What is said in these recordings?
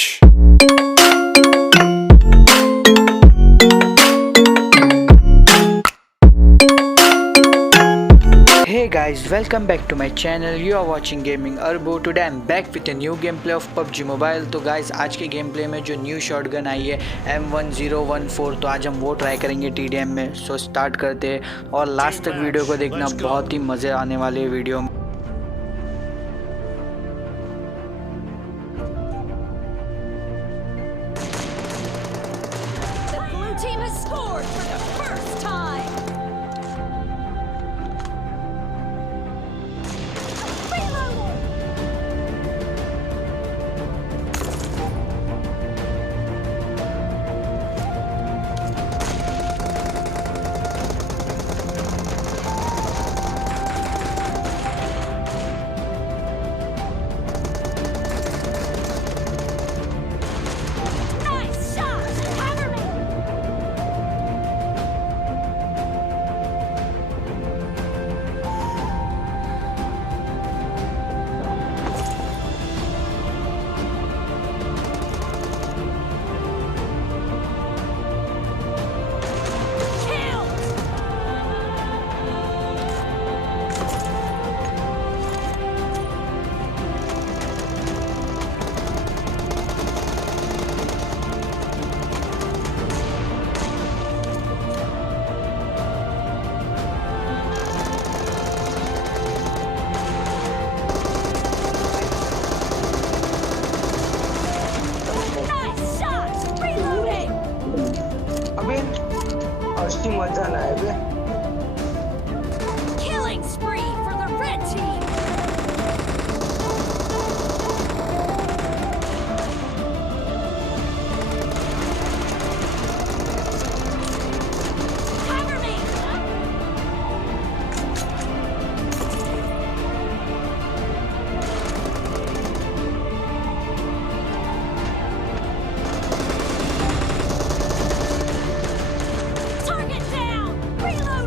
Flash. Hey guys, welcome back to my channel. You are watching Gaming Arbo. Today I'm back with a new gameplay of PUBG Mobile. तो guys आज के gameplay में जो new shotgun आई है M1014, तो आज हम वो ट्राई करेंगे TDM में. सो स्टार्ट करते हैं और लास्ट तक वीडियो को देखना, बहुत ही मज़े आने वाले वीडियो में. Team has scored for the first time. Nice shot, cover me. मजा ना है बे. Killing spree for the red team. Cover me. Target down. Reload.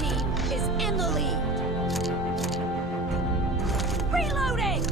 team is in the lead. Reloading!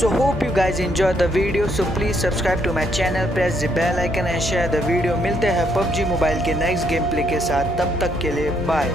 So hope you guys enjoyed the video. So please subscribe to my channel, press the bell icon and share the video. मिलते हैं PUBG Mobile के next gameplay के साथ. तब तक के लिए bye.